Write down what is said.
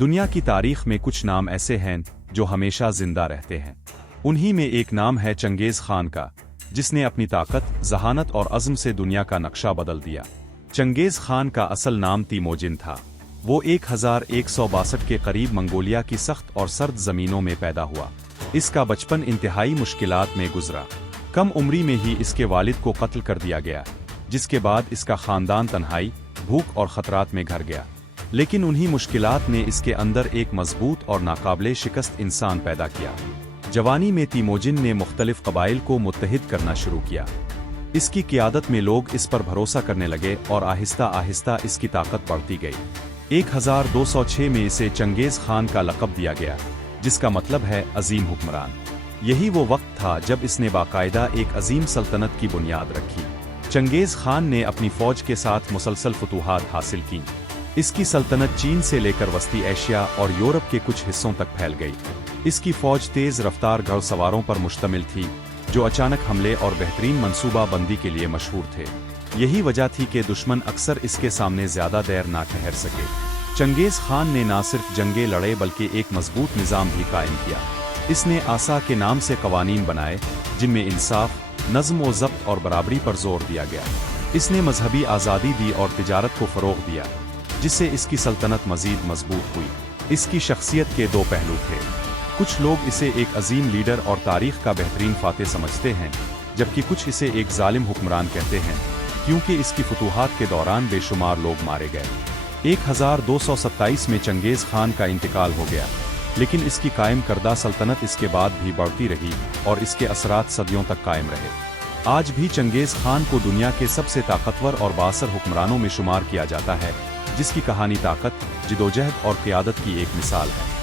دنیا کی تاریخ میں کچھ نام ایسے ہیں جو ہمیشہ زندہ رہتے ہیں۔ انہی میں ایک نام ہے چنگیز خان کا، جس نے اپنی طاقت، ذہانت اور عزم سے دنیا کا نقشہ بدل دیا۔ چنگیز خان کا اصل نام تیموجن تھا۔ وہ 1162 کے قریب منگولیا کی سخت اور سرد زمینوں میں پیدا ہوا۔ اس کا بچپن انتہائی مشکلات میں گزرا۔ کم عمری میں ہی اس کے والد کو قتل کر دیا گیا، جس کے بعد اس کا خاندان تنہائی، بھوک اور خطرات میں گھر گیا۔ لیکن انہی مشکلات نے اس کے اندر ایک مضبوط اور ناقابل شکست انسان پیدا کیا۔ جوانی میں تیموجن نے مختلف قبائل کو متحد کرنا شروع کیا۔ اس کی قیادت میں لوگ اس پر بھروسہ کرنے لگے اور آہستہ آہستہ اس کی طاقت بڑھتی گئی۔ 1206 میں اسے چنگیز خان کا لقب دیا گیا، جس کا مطلب ہے عظیم حکمران۔ یہی وہ وقت تھا جب اس نے باقاعدہ ایک عظیم سلطنت کی بنیاد رکھی۔ چنگیز خان نے اپنی فوج کے ساتھ مسلسل فتوحات حاصل کیں۔ اس کی سلطنت چین سے لے کر وسطی ایشیا اور یورپ کے کچھ حصوں تک پھیل گئی۔ اس کی فوج تیز رفتار گھڑ سواروں پر مشتمل تھی، جو اچانک حملے اور بہترین منصوبہ بندی کے لیے مشہور تھے۔ یہی وجہ تھی کہ دشمن اکثر اس کے سامنے زیادہ دیر نہ ٹھہر سکے۔ چنگیز خان نے نہ صرف جنگیں لڑے بلکہ ایک مضبوط نظام بھی قائم کیا۔ اس نے آسا کے نام سے قوانین بنائے، جن میں انصاف، نظم و ضبط اور برابری پر زور دیا گیا۔ اس نے مذہبی آزادی دی اور تجارت کو فروغ دیا، جس سے اس کی سلطنت مزید مضبوط ہوئی۔ اس کی شخصیت کے دو پہلو تھے۔ کچھ لوگ اسے ایک عظیم لیڈر اور تاریخ کا بہترین فاتح سمجھتے ہیں، جبکہ کچھ اسے ایک ظالم حکمران کہتے ہیں، کیونکہ اس کی فتوحات کے دوران بے شمار لوگ مارے گئے۔ 1227 میں چنگیز خان کا انتقال ہو گیا، لیکن اس کی قائم کردہ سلطنت اس کے بعد بھی بڑھتی رہی اور اس کے اثرات صدیوں تک قائم رہے۔ آج بھی چنگیز خان کو دنیا کے سب سے طاقتور اور بااثر حکمرانوں میں شمار کیا جاتا ہے، جس کی کہانی طاقت، جدوجہد اور قیادت کی ایک مثال ہے۔